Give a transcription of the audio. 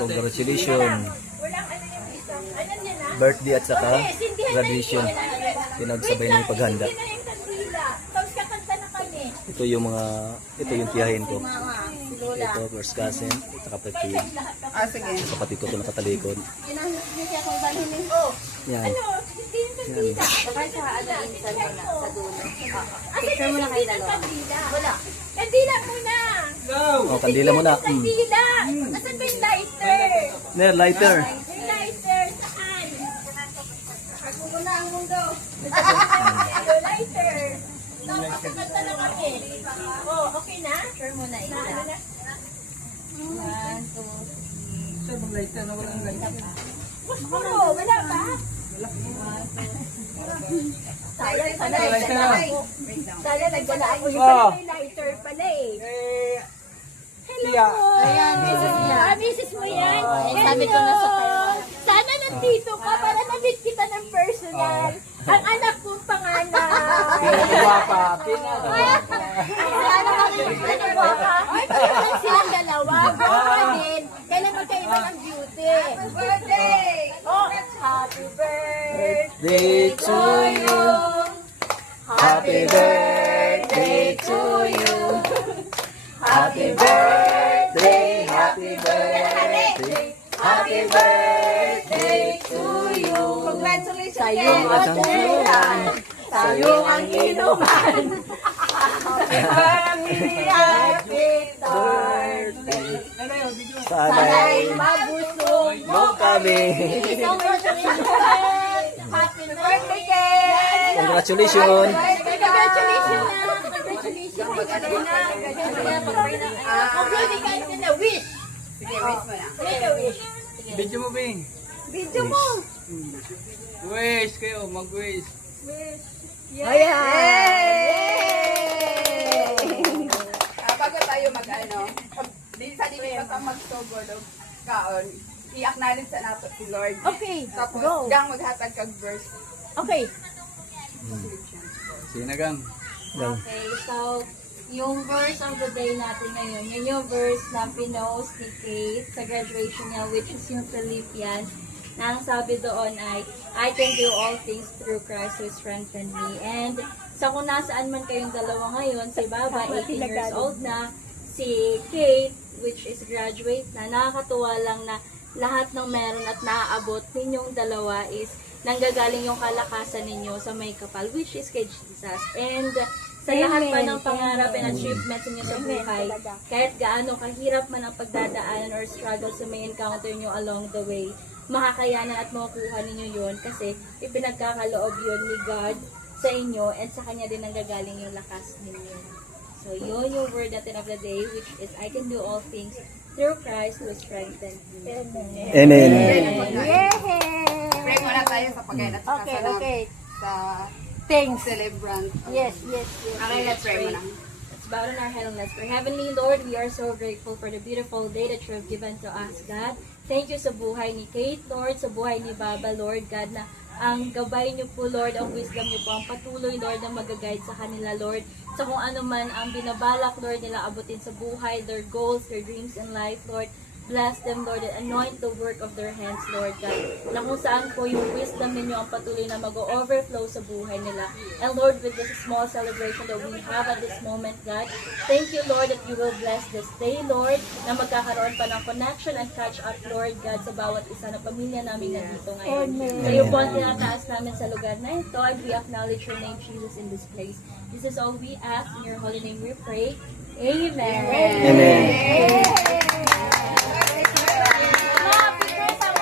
Congratulations. Birthday at saka graduation. Pinagsabay na yung paghanda. Ito yung tiyahin ko. Ito, first cousin, at kapatid. Kapatid ko ito nakatalikod. Yan. Picture mo na kayo dalawa. Kandila muna. Oh, kandila muna. Kandila. Asan ba yung lighter? Ner, lighter. Yung lighter, saan? Ako muna ang mundo. Lighter. Tapos kakanta na kami. Oh, okay na? Sure muna isa. 1, 2, 3. Sure, mag lighter na walang lighter. Puro, wala ba? Sayang pala. Sayang nagdala ako yung may lighter pala eh. Hello po. Misis mo yan. Sabi ko na sa Taiwan. Sana nandito ka para na-meet kita ng personal. Ang anak kong panganay. Pinagwapa. Sana pinagwapa. Pinagwapa silang dalawa. Buka din. Kailan magkaiba ng beauty. Happy birthday! Oh, happy birthday to you. Happy birthday to you. Happy birthday, happy birthday, happy birthday to you. Congratulations! Sa'yo ang inuman. Happy birthday. Sana'y mabusog mo kami. Happy birthday, Ken! Congratulations. Congratulations na! Congratulations! Magbibigay ka na wish! Sige, wish mo na. Make a wish. Video mo, Bing. Video mo! Wish kayo, mag-wish. Wish. Bago tayo mag-ano, di pa mag-sobo kaon, i-acknowledge sa nato si Lord. Okay, Tapos, go. gang maghatag kag verse. Okay. Sige na, gang. Okay, so yung verse of the day natin ngayon, yun yung verse na pinost ni Kate sa graduation niya, which is yung Philippians, na ang sabi doon ay, I can do all things through Christ who strengthened me. And sa kung nasaan man kayong dalawa ngayon, si Baba, 18 years old na, si Kate, which is graduate na, nakakatuwa lang na lahat ng meron at naaabot ninyong dalawa is nanggagaling yung kalakasan ninyo sa may kapal, which is kay Jesus. And sa lahat pa ng pangarap and achievements ninyo sa buhay, kahit gaano kahirap man ang pagdadaanan or struggles na may encounter nyo along the way, makakayanan at makukuha ninyo yun kasi ipinagkakaloob yun ni God sa inyo and sa Kanya din nanggagaling yung lakas ninyo. So yun yung word natin of the day, which is I can do all things through Christ who strengthens me. Amen. Pray muna tayo sa pagkain at saka sa Thanks. celebrant. Yes. Okay, let's pray muna. Let's bow down our head and let's pray. Heavenly Lord, we are so grateful for the beautiful day that you have given to us, God. Thank you sa buhay ni Kate, Lord, sa buhay ni Baba, Lord, God, na ang gabay niyo po, Lord, ang wisdom niyo po, ang patuloy, Lord, na mag-guide sa kanila, Lord, sa kung ano man ang binabalak, Lord, nila abutin sa buhay, their goals, their dreams in life, Lord. Bless them, Lord, and anoint the work of their hands, Lord God. Na kung saan po yung wisdom ninyo ang patuloy na mag-overflow sa buhay nila. And Lord, with this small celebration that we have at this moment, God, thank you, Lord, that you will bless this day, Lord, na magkakaroon pa ng connection and catch up, Lord God, sa bawat isa na pamilya namin nandito ngayon. Kayo po ang tinataas namin sa lugar na ito, and we acknowledge your name, Jesus, in this place. This is all we ask. In your holy name we pray. Amen. Amen.